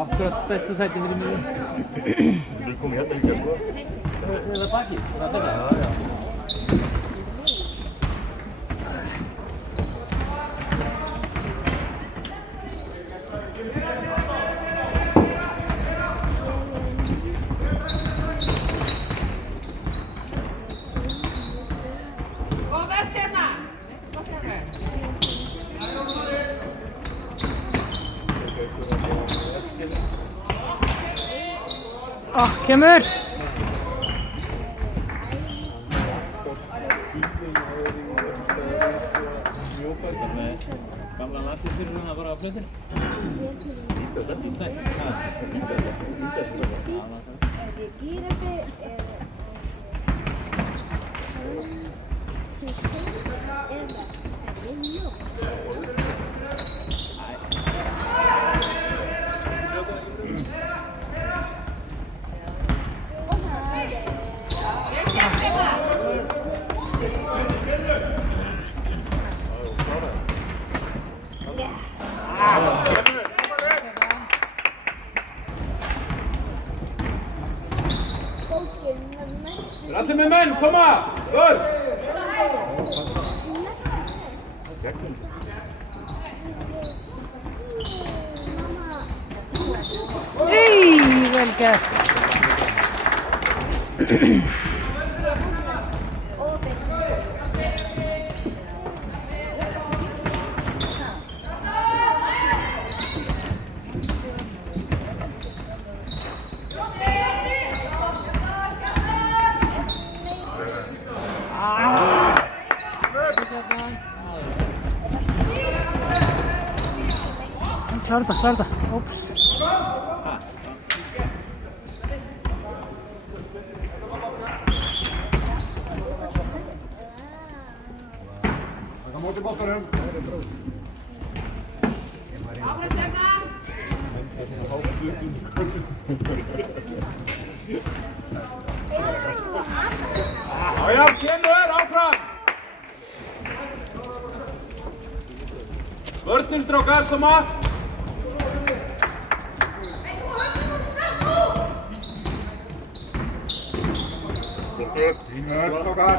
Akkurat besta sæti fyrir mig. Þú komið hérna líka sko. Eða baki, það er það. Já. Kemur! Gamla landsliðsfyrir hún að bara á flötinu? Ísland? Allir með menn, koma! Vörð! Vel gert! Klar þetta. Óps. Taka móti boltanum. Áfram Stefna! Já, kemur, áfram! Vörnum strákar, koma! Fínur, strákar!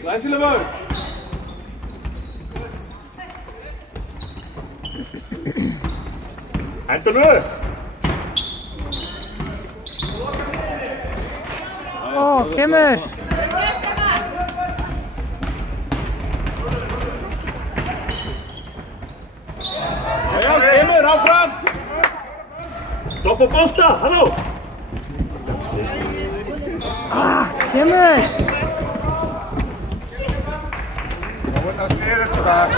Glæsileg vörn! Hendur nú! Kemur! Já, kemur, áfram! Stopp á bolta, halló! Kemur! Óvendast niður, strákar!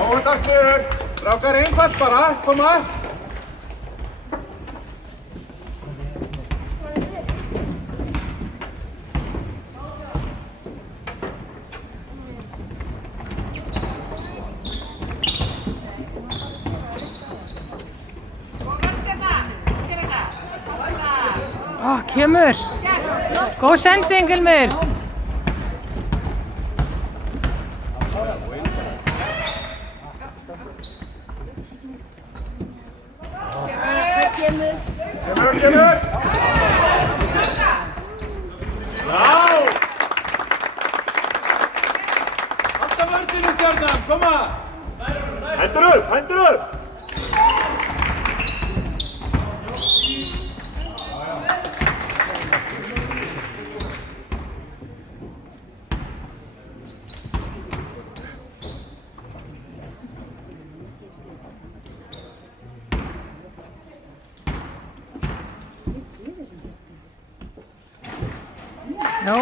Óvendast niður! Strákar, einfalt bara, koma! Kemur! Góð sending, Hilmir! Kemur! Já! Alltaf vörninu, Stjarnan, koma! Hendur upp! Já.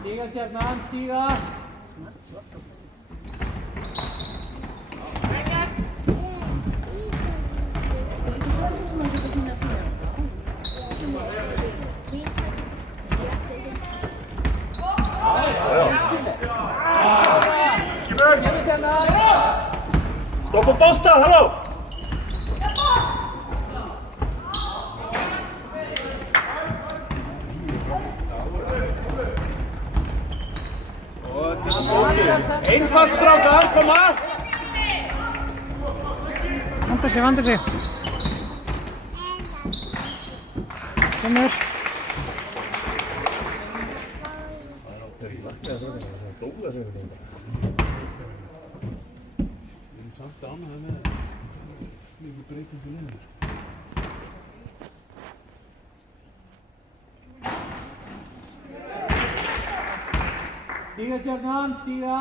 Stíga Stjarnan, stíga! Stopp á bolta, halló! Og til Einfalt strákar, koma! Vandar sig, vandar sig. Kemur. Samt ánægður með mikið breytingu liðinu. Stíga Stjarnan, stíga.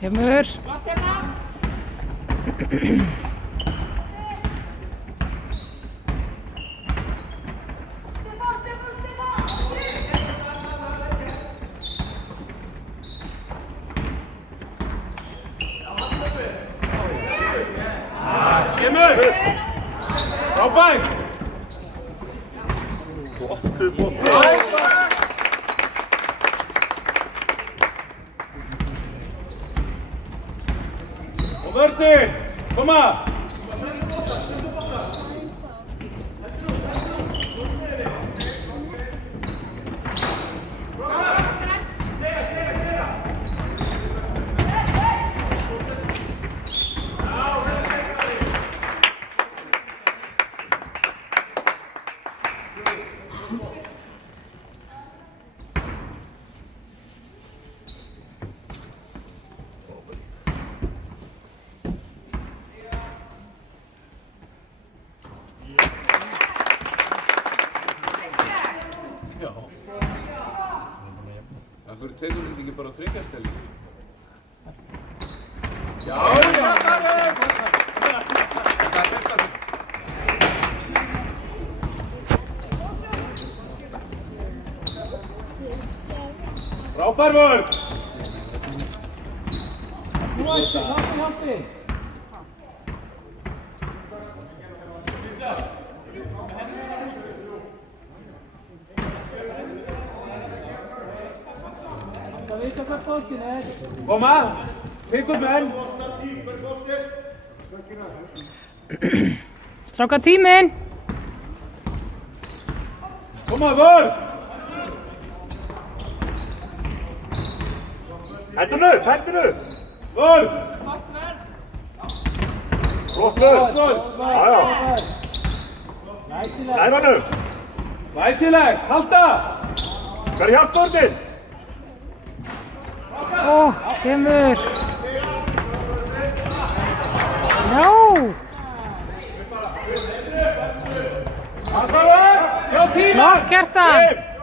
Kemur. Lost hérna. Kemur! Frábær! Flottur bolti. Og vörðin! Koma! Já. Það fyrir tegur þetta ekki bara þryggjastæli. Já, já, það er! Það er fyrsta sig. Frábær vörð! Nú ætti, hjálpi. Það veit hvað bókin er. Koma! Tegur menn! Stráka tíminn. Koma, vörð! Hendur upp, hendur upp. Vörð! Flott vörð. Já, já. Læsilega. Nær honum. Læsilegt, halda! Hver er hjálpvörðin? Ó, kemur. Já. Passaðu! Sjá tíma! Flott Kjartan. Fimm.